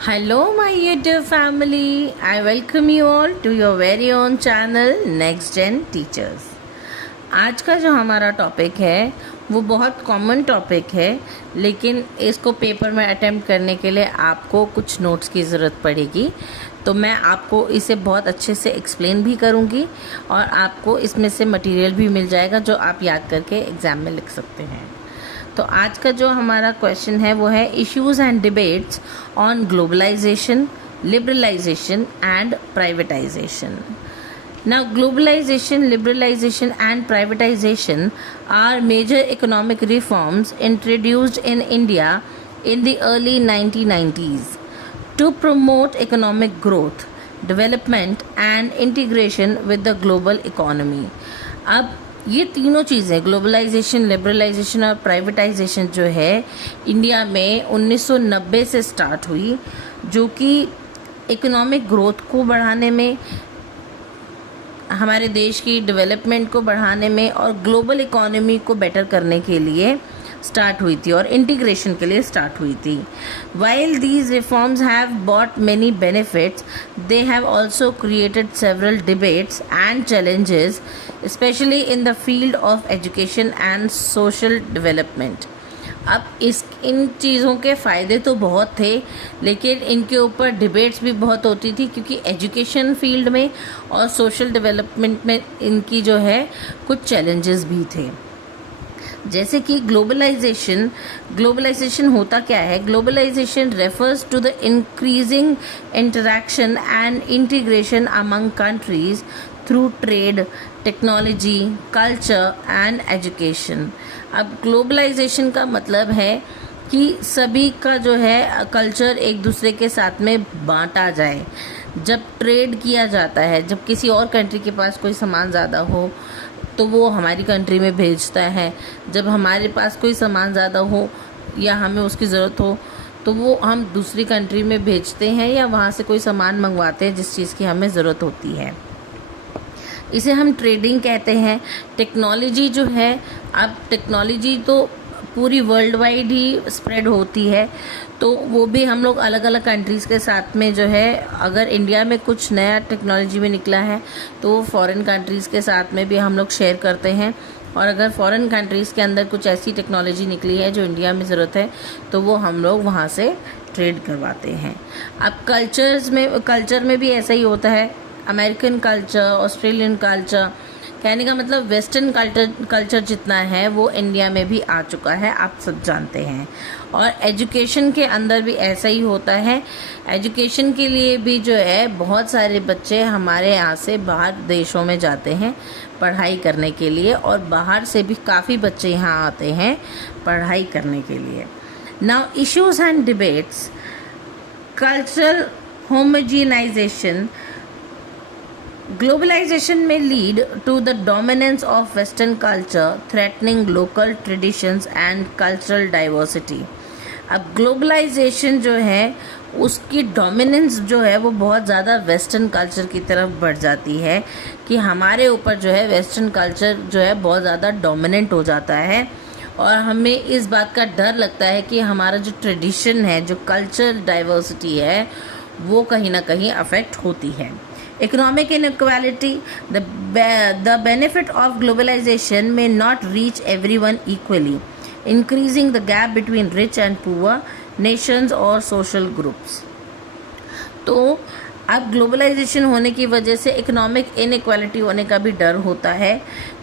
Hello, my YouTube family. I welcome you all to your very own channel Next Gen Teachers. आज का जो हमारा topic है वो बहुत कॉमन टॉपिक है, लेकिन इसको पेपर में अटेम्प्ट करने के लिए आपको कुछ नोट्स की ज़रूरत पड़ेगी। तो मैं आपको इसे बहुत अच्छे से एक्सप्लेन भी करूँगी और आपको इसमें से मटेरियल भी मिल जाएगा जो आप याद करके एग्ज़ाम में लिख सकते हैं। तो आज का जो हमारा क्वेश्चन है वो है issues and debates on globalization, liberalization and privatization. Now, globalization, liberalization and privatization are major economic reforms introduced in India in the early 1990s to promote economic growth, development and integration with the global economy. अब ये तीनों चीज़ें globalisation, liberalisation और privatisation जो है India में 1990 से start हुई, जो कि इकोनॉमिक ग्रोथ को बढ़ाने में, हमारे देश की डेवलपमेंट को बढ़ाने में और ग्लोबल इकोनॉमी को बेटर करने के लिए स्टार्ट हुई थी और इंटीग्रेशन के लिए स्टार्ट हुई थी. While these reforms have brought many benefits, they have also created several debates and challenges, especially in the field of education and social development. अब इन चीज़ों के फ़ायदे तो बहुत थे, लेकिन इनके ऊपर डिबेट्स भी बहुत होती थी, क्योंकि एजुकेशन फील्ड में और सोशल डेवलपमेंट में इनकी जो है कुछ चैलेंजेस भी थे. जैसे कि ग्लोबलाइजेशन होता क्या है? Globalization refers to the increasing interaction and integration among countries through trade, technology, culture and education. अब ग्लोबलाइजेशन का मतलब है कि सभी का जो है कल्चर एक दूसरे के साथ में बांटा जाए. जब ट्रेड किया जाता है, जब किसी और कंट्री के पास कोई सामान ज़्यादा हो तो वो हमारी कंट्री में भेजता है. जब हमारे पास कोई सामान ज़्यादा हो या हमें उसकी ज़रूरत हो तो वो हम दूसरी कंट्री में भेजते हैं या वहाँ से कोई सामान मंगवाते हैं जिस चीज़ की हमें ज़रूरत होती है. इसे हम ट्रेडिंग कहते हैं. टेक्नोलॉजी जो है, अब टेक्नोलॉजी तो पूरी वर्ल्ड वाइड ही स्प्रेड होती है, तो वो भी हम लोग अलग अलग कंट्रीज़ के साथ में जो है, अगर इंडिया में कुछ नया टेक्नोलॉजी में निकला है तो वो फॉरेन कंट्रीज़ के साथ में भी हम लोग शेयर करते हैं. और अगर फॉरेन कंट्रीज़ के अंदर कुछ ऐसी टेक्नोलॉजी निकली है जो इंडिया में ज़रूरत है तो वो हम लोग वहाँ से ट्रेड करवाते हैं. अब कल्चर में भी ऐसा ही होता है. अमेरिकन कल्चर, ऑस्ट्रेलियन कल्चर, कहने का मतलब वेस्टर्न कल्चर जितना है वो इंडिया में भी आ चुका है, आप सब जानते हैं. और एजुकेशन के अंदर भी ऐसा ही होता है. एजुकेशन के लिए भी जो है बहुत सारे बच्चे हमारे यहाँ से बाहर देशों में जाते हैं पढ़ाई करने के लिए, और बाहर से भी काफ़ी बच्चे यहाँ आते हैं पढ़ाई करने के लिए. Now issues and debates. Cultural homogenization. Globalization may lead to the dominance of Western culture, threatening local traditions and cultural diversity. अब ग्लोबलाइजेशन जो है उसकी डोमिनेंस जो है वो बहुत ज़्यादा वेस्टर्न कल्चर की तरफ बढ़ जाती है, कि हमारे ऊपर जो है वेस्टर्न कल्चर जो है बहुत ज़्यादा डोमिनेंट हो जाता है, और हमें इस बात का डर लगता है कि हमारा जो ट्रेडिशन है, जो कल्चर डाइवर्सिटी है, वो कहीं ना कहीं अफेक्ट होती है. Economic inequality. The benefit of globalization may not reach everyone equally, increasing the gap between rich and poor nations or social groups. तो अब ग्लोबलाइजेशन होने की वजह से इकोनॉमिक इनइक्वालिटी होने का भी डर होता है.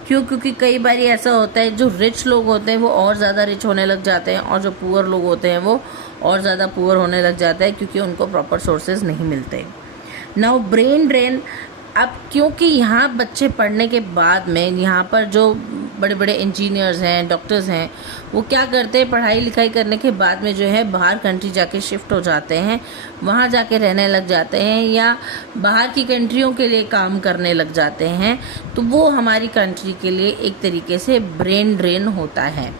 क्योंकि कई बार ऐसा होता है, जो रिच लोग होते हैं वो और ज़्यादा रिच होने लग जाते हैं, और जो पुअर लोग होते हैं वो और ज़्यादा पुअर होने लग जाता है, क्योंकि उनको प्रॉपर सोर्सेज नहीं मिलते. Now brain drain. अब क्योंकि यहाँ बच्चे पढ़ने के बाद में, यहाँ पर जो बड़े बड़े इंजीनियर्स हैं, डॉक्टर्स हैं, वो क्या करते हैं, पढ़ाई लिखाई करने के बाद में जो है बाहर कंट्री जाके शिफ्ट हो जाते हैं, वहाँ जाके रहने लग जाते हैं, या बाहर की कंट्रियों के लिए काम करने लग जाते हैं. तो वो हमारी कंट्री के लिए एक तरीके से ब्रेन ड्रेन होता है.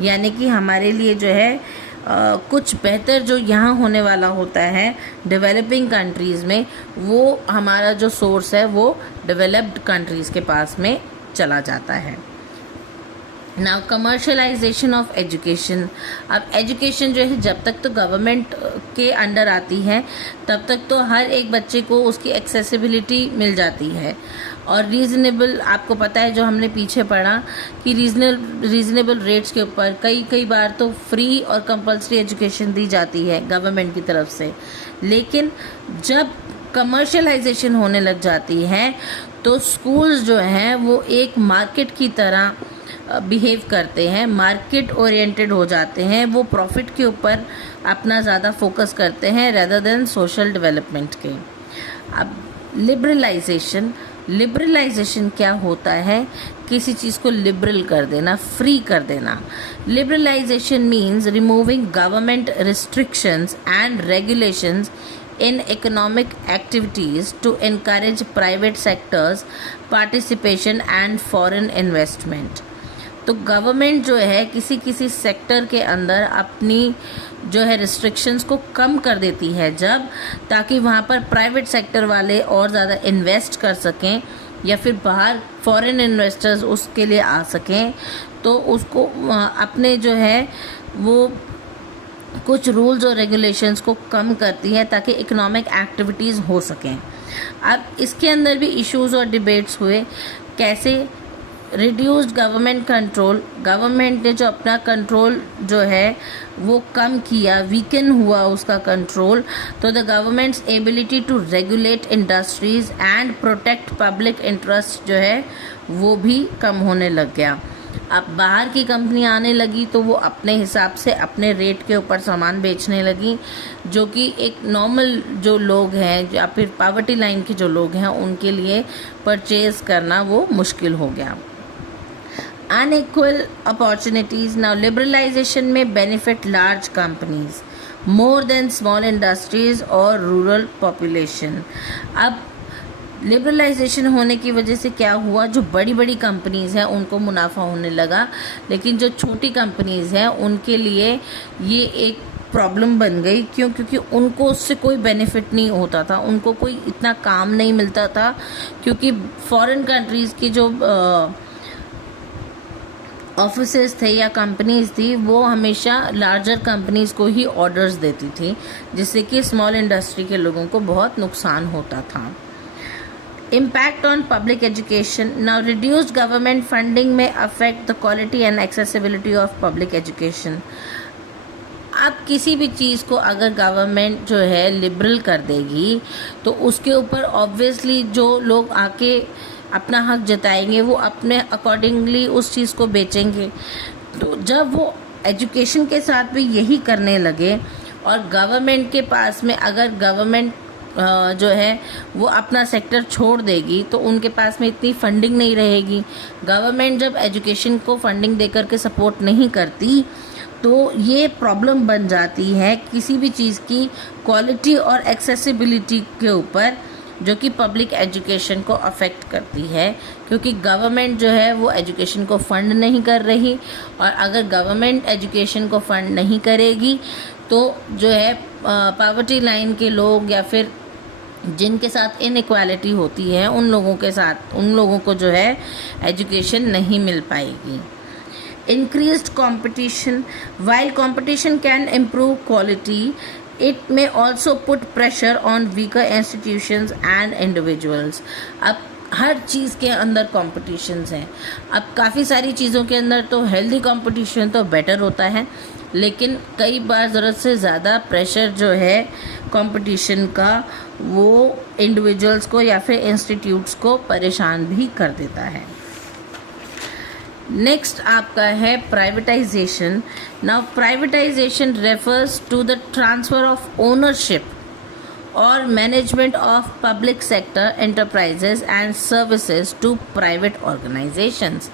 यानी कि हमारे लिए जो है कुछ बेहतर जो यहाँ होने वाला होता है डेवलपिंग कंट्रीज़ में, वो हमारा जो सोर्स है वो डेवलप्ड कंट्रीज़ के पास में चला जाता है. Now commercialisation of education. अब एजुकेशन जो है जब तक तो गवर्नमेंट के अंडर आती है तब तक तो हर एक बच्चे को उसकी एक्सेसिबिलिटी मिल जाती है, और रीज़नेबल, आपको पता है जो हमने पीछे पढ़ा कि रीज़नेबल रेट्स के ऊपर कई बार तो फ्री और कंपलसरी एजुकेशन दी जाती है गवर्नमेंट की तरफ से। लेकिन जब कमर्शलाइजेशन होने लग जाती है तो स्कूल्स जो हैं वो एक मार्केट की तरह बिहेव करते हैं, मार्केट ओरिएंटेड हो जाते हैं, वो प्रॉफिट के ऊपर अपना ज़्यादा फोकस करते हैं रेदर देन सोशल डेवलपमेंट के। अब लिबरलाइजेशन क्या होता है? किसी चीज़ को लिबरल कर देना, फ्री कर देना। Liberalization means removing government restrictions and regulations in economic activities to encourage private sectors participation and foreign investment। तो गवर्नमेंट जो है किसी सेक्टर के अंदर अपनी जो है रिस्ट्रिक्शंस को कम कर देती है जब, ताकि वहाँ पर प्राइवेट सेक्टर वाले और ज़्यादा इन्वेस्ट कर सकें या फिर बाहर फॉरेन इन्वेस्टर्स उसके लिए आ सकें, तो उसको अपने जो है वो कुछ रूल्स और रेगुलेशंस को कम करती है ताकि इकोनॉमिक एक्टिविटीज़ हो सकें। अब इसके अंदर भी इश्यूज और डिबेट्स हुए, कैसे रिड्यूस्ड गवर्नमेंट कंट्रोल, गवर्नमेंट ने जो अपना कंट्रोल जो है वो कम किया, वीकन हुआ उसका कंट्रोल, तो the government's ability to regulate industries and protect public interest जो है वो भी कम होने लग गया। अब बाहर की कंपनियां आने लगी तो वो अपने हिसाब से अपने रेट के ऊपर सामान बेचने लगी, जो कि एक नॉर्मल जो लोग हैं या फिर पॉवर्टी लाइन के जो लोग हैं उनके लिए परचेज करना वो मुश्किल हो गया। Unequal opportunities. नाउ लिबरलाइजेशन में benefit large companies more than small industries और रूरल पॉपुलेशन। अब लिबरलाइजेशन होने की वजह से क्या हुआ, जो बड़ी बड़ी कंपनीज़ हैं उनको मुनाफा होने लगा, लेकिन जो छोटी कंपनीज़ हैं उनके लिए ये एक प्रॉब्लम बन गई। क्यों? क्योंकि उनको उससे कोई बेनिफिट नहीं होता था, उनको कोई इतना काम नहीं मिलता था, क्योंकि फॉरेन कंट्रीज़ की जो ऑफिसेज थे या कंपनीज थी वो हमेशा लार्जर कंपनीज को ही ऑर्डर्स देती थी, जिससे कि स्मॉल इंडस्ट्री के लोगों को बहुत नुकसान होता था। Impact on public education. Now reduced government funding may affect the quality and accessibility of public education. अब किसी भी चीज़ को अगर गवर्नमेंट जो है लिबरल कर देगी तो उसके ऊपर ऑब्वियसली जो लोग आके अपना हक जताएंगे वो अपने अकॉर्डिंगली उस चीज़ को बेचेंगे। तो जब वो एजुकेशन के साथ भी यही करने लगे और गवर्नमेंट के पास में अगर गवर्नमेंट जो है वो अपना सेक्टर छोड़ देगी तो उनके पास में इतनी फंडिंग नहीं रहेगी। गवर्नमेंट जब एजुकेशन को फंडिंग देकर के सपोर्ट नहीं करती तो ये प्रॉब्लम बन जाती है किसी भी चीज़ की क्वालिटी और एक्सेसिबिलिटी के ऊपर, जो कि पब्लिक एजुकेशन को अफेक्ट करती है, क्योंकि गवर्नमेंट जो है वो एजुकेशन को फंड नहीं कर रही, और अगर गवर्नमेंट एजुकेशन को फंड नहीं करेगी तो जो है पॉवर्टी लाइन के लोग या फिर जिनके साथ इनइक्वालिटी होती है उन लोगों को जो है एजुकेशन नहीं मिल पाएगी। Increased competition. While competition can improve quality, it may also put pressure on weaker institutions and individuals। अब हर चीज़ के अंदर कॉम्पिटिशन्स हैं। अब काफ़ी सारी चीज़ों के अंदर तो हेल्दी कॉम्पिटिशन तो बेटर होता है, लेकिन कई बार ज़रूरत से ज़्यादा प्रेशर जो है कंपटीशन का वो इंडिविजुअल्स को या फिर इंस्टीट्यूट्स को परेशान भी कर देता है। नेक्स्ट आपका है privatisation. Now privatisation refers to the transfer of ownership और management of public sector enterprises and services to private organisations.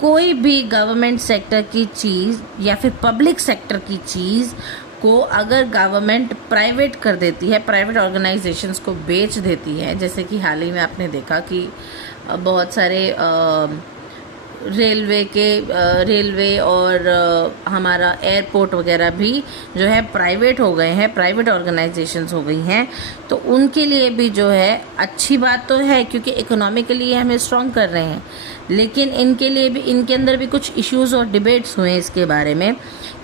कोई भी गवर्नमेंट सेक्टर की चीज़ या फिर पब्लिक सेक्टर की चीज़ को अगर गवर्नमेंट प्राइवेट कर देती है, प्राइवेट ऑर्गेनाइजेशंस को बेच देती है, जैसे कि हाल ही में आपने देखा कि बहुत सारे रेलवे और हमारा एयरपोर्ट वगैरह भी जो है प्राइवेट हो गए हैं, प्राइवेट ऑर्गेनाइजेशंस हो गई हैं। तो उनके लिए भी जो है अच्छी बात तो है, क्योंकि इकोनॉमिकली ये हमें स्ट्रॉन्ग कर रहे हैं, लेकिन इनके लिए भी, इनके अंदर भी कुछ इश्यूज और डिबेट्स हुए इसके बारे में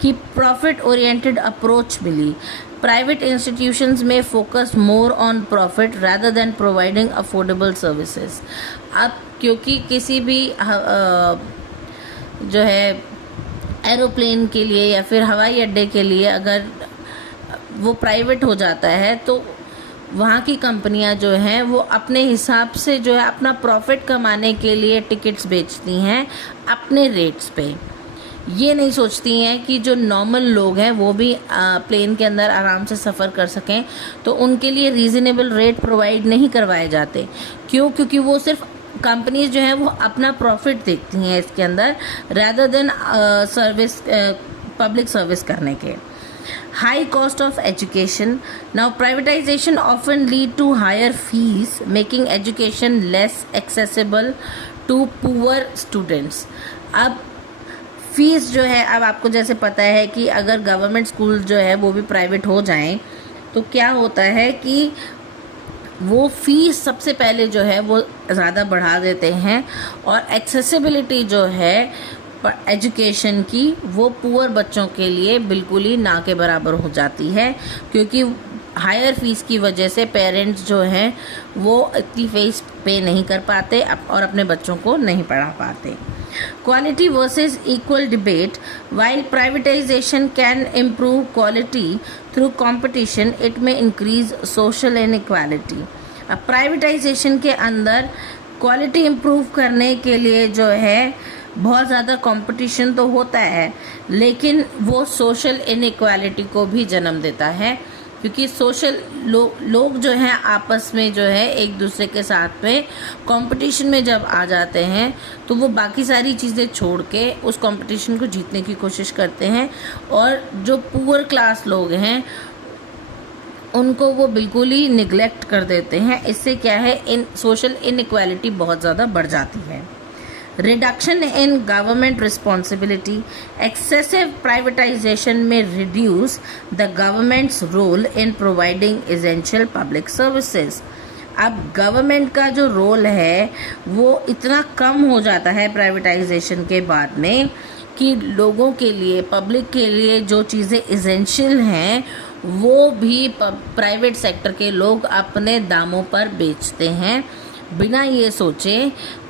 कि प्रॉफिट ओरिएंटेड अप्रोच मिली। प्राइवेट इंस्टीट्यूशंस में focus more on profit rather than providing affordable services. अब क्योंकि किसी भी जो है एरोप्लेन के लिए या फिर हवाई अड्डे के लिए अगर वो प्राइवेट हो जाता है तो वहाँ की कंपनियां जो हैं वो अपने हिसाब से जो है अपना प्रॉफिट कमाने के लिए टिकट्स बेचती हैं अपने रेट्स पे। ये नहीं सोचती हैं कि जो नॉर्मल लोग हैं वो भी प्लेन के अंदर आराम से सफ़र कर सकें, तो उनके लिए रीज़नेबल रेट प्रोवाइड नहीं करवाए जाते। क्यों? क्योंकि वो सिर्फ कंपनीज जो हैं वो अपना प्रॉफिट देखती हैं इसके अंदर, rather than service, public service करने के। High cost of education. Now privatization often lead to higher fees, making education less accessible to poor students. अब फीस जो है, अब आपको जैसे पता है कि अगर गवर्नमेंट स्कूल जो है वो भी प्राइवेट हो जाएं तो क्या होता है कि वो फीस सबसे पहले जो है वो ज़्यादा बढ़ा देते हैं, और एक्सेसिबिलिटी जो है एजुकेशन की वो पुअर बच्चों के लिए बिल्कुल ही ना के बराबर हो जाती है, क्योंकि हायर फीस की वजह से पेरेंट्स जो हैं वो इतनी फीस पे नहीं कर पाते और अपने बच्चों को नहीं पढ़ा पाते। Quality versus equal debate. While privatisation can improve quality through competition, it में इंक्रीज सोशल इनइक्वालिटी। अब प्राइवेटाइजेशन के अंदर क्वालिटी इम्प्रूव करने के लिए जो है बहुत ज़्यादा कंपटीशन तो होता है, लेकिन वो सोशल इनइक्वालिटी को भी जन्म देता है, क्योंकि सोशल लोग जो हैं आपस में जो है एक दूसरे के साथ में कंपटीशन में जब आ जाते हैं तो वो बाकी सारी चीज़ें छोड़ के उस कंपटीशन को जीतने की कोशिश करते हैं, और जो पुअर क्लास लोग हैं उनको वो बिल्कुल ही निगलेक्ट कर देते हैं। इससे क्या है, इन सोशल इनइक्वालिटी बहुत ज़्यादा बढ़ जाती है। Reduction in government responsibility. Excessive privatization may reduce the government's role in providing essential public services. अब गवर्नमेंट का जो रोल है वो इतना कम हो जाता है प्राइवेटाइजेशन के बाद में कि लोगों के लिए, पब्लिक के लिए जो चीज़ें एसेंशियल हैं वो भी प्राइवेट सेक्टर के लोग अपने दामों पर बेचते हैं, बिना ये सोचे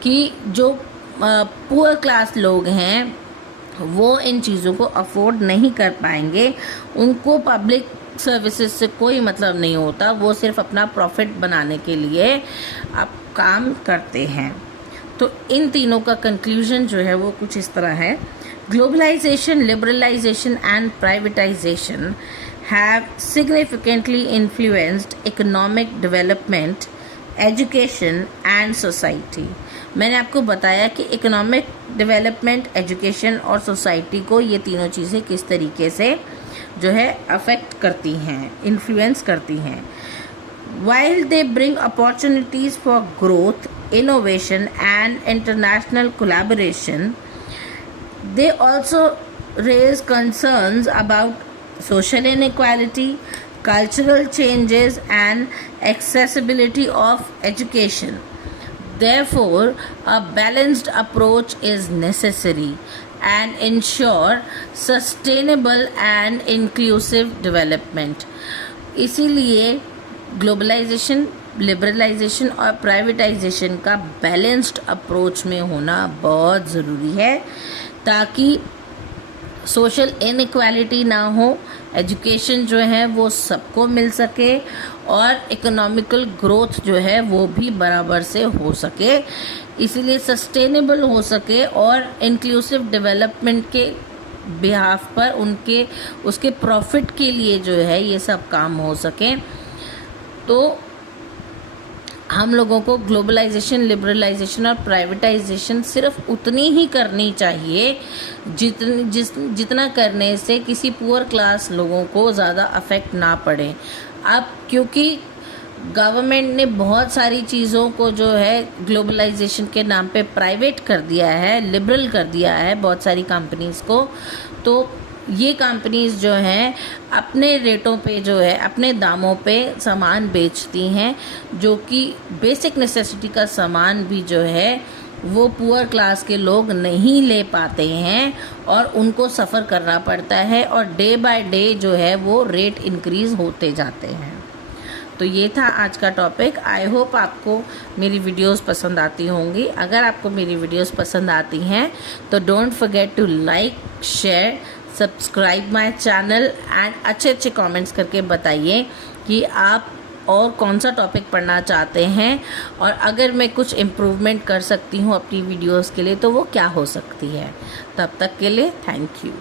कि जो पुअर क्लास लोग हैं वो इन चीज़ों को अफोर्ड नहीं कर पाएंगे। उनको पब्लिक सर्विसेज से कोई मतलब नहीं होता, वो सिर्फ अपना प्रॉफिट बनाने के लिए अब काम करते हैं। तो इन तीनों का कंक्लूजन जो है वो कुछ इस तरह है। Globalization, liberalization and privatization have significantly influenced economic development, education and society. मैंने आपको बताया कि इकोनॉमिक डेवलपमेंट, एजुकेशन और सोसाइटी को ये तीनों चीज़ें किस तरीके से जो है अफेक्ट करती हैं, इन्फ्लुएंस करती हैं। While they bring opportunities for growth, innovation and international collaboration, they also raise concerns about social inequality, cultural changes and accessibility of education. Therefore, a balanced approach is necessary and ensure sustainable and inclusive development. इसीलिए globalisation, liberalisation और privatisation का balanced approach में होना बहुत ज़रूरी है, ताकि social inequality ना हो, एजुकेशन जो है वो सबको मिल सके और इकोनॉमिकल ग्रोथ जो है वो भी बराबर से हो सके, इसीलिए सस्टेनेबल हो सके और इंक्लूसिव डेवलपमेंट के बिहाफ पर उसके प्रॉफिट के लिए जो है ये सब काम हो सके। तो हम लोगों को ग्लोबलाइजेशन, लिबरलाइजेशन और प्राइवेटाइजेशन सिर्फ उतनी ही करनी चाहिए जितना करने से किसी पुअर क्लास लोगों को ज़्यादा अफेक्ट ना पड़े। अब क्योंकि गवर्नमेंट ने बहुत सारी चीज़ों को जो है ग्लोबलाइजेशन के नाम पे प्राइवेट कर दिया है, लिबरल कर दिया है बहुत सारी कंपनीज़ को। तो ये कंपनीज़ जो हैं अपने रेटों पे जो है अपने दामों पे सामान बेचती हैं, जो कि बेसिक नेसेसिटी का सामान भी जो है वो पुअर क्लास के लोग नहीं ले पाते हैं और उनको सफ़र करना पड़ता है, और डे बाय डे जो है वो रेट इंक्रीज़ होते जाते हैं। तो ये था आज का टॉपिक। आई होप आपको मेरी वीडियोस पसंद आती होंगी। अगर आपको मेरी वीडियोस पसंद आती हैं तो don't forget to like, share, subscribe my channel and अच्छे अच्छे कमेंट्स करके बताइए कि आप और कौन सा टॉपिक पढ़ना चाहते हैं, और अगर मैं कुछ इम्प्रूवमेंट कर सकती हूँ अपनी वीडियोस के लिए तो वो क्या हो सकती है। तब तक के लिए थैंक यू।